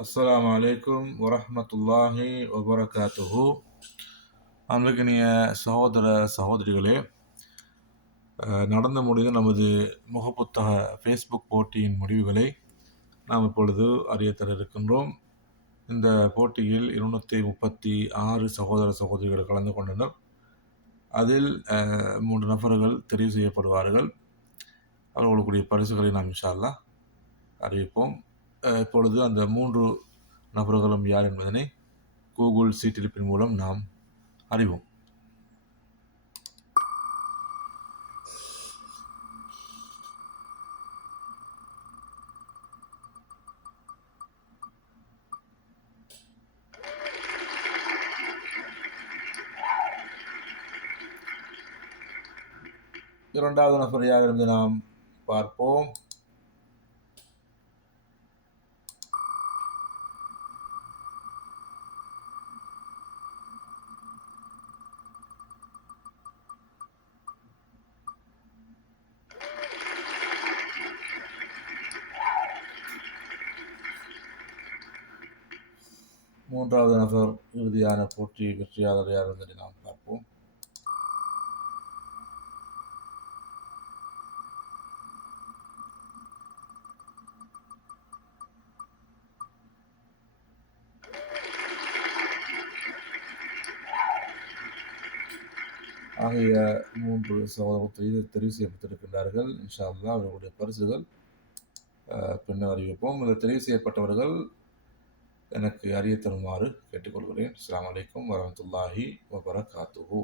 அஸ்லாம் அலைக்கும் வரமத்துல்லாஹி வபரகாத்துஹு. அன்பிற்கினிய சகோதர சகோதரிகளே நடந்து முடிந்த நமது முகப்புத்தக ஃபேஸ்புக் போட்டியின் முடிவுகளை நாம் இப்பொழுது அறிய தர இருக்கின்றோம் இந்த போட்டியில் இருநூற்றி முப்பத்தி ஆறு சகோதர சகோதரிகள் கலந்து கொண்டனர். அதில் மூன்று நபர்கள் தெரிவு செய்யப்படுவார்கள். அவர்களுக்குரிய பரிசுகளை நாம் இன்ஷா அறிவிப்போம். இப்பொழுது அந்த மூன்று நபர்களும் யார் என்பதனை கூகுள் சீட்டிருப்பின் மூலம் நாம் அறிவோம். இரண்டாவது நபர் யார் என்று நாம் பார்ப்போம். மூன்றாவது நபர் இறுதியான போட்டி வெற்றியாளர் யார் என்பதை நாம் பார்ப்போம். ஆகிய மூன்று சகோதரத்தை தெரிவு செய்யப்பட்டிருக்கின்றார்கள். இன்ஷா அல்லா அவர்களுடைய பரிசுகள் பின்னர் அறிவிப்போம். இதில் தெரிவு செய்யப்பட்டவர்கள் எனக்கு அறிய தருமாறு கேட்டுக்கொள்கிறேன். அஸ்லாம் வலைக்கம் வரமத்துல்லாஹி வபரகாத்துஹூ.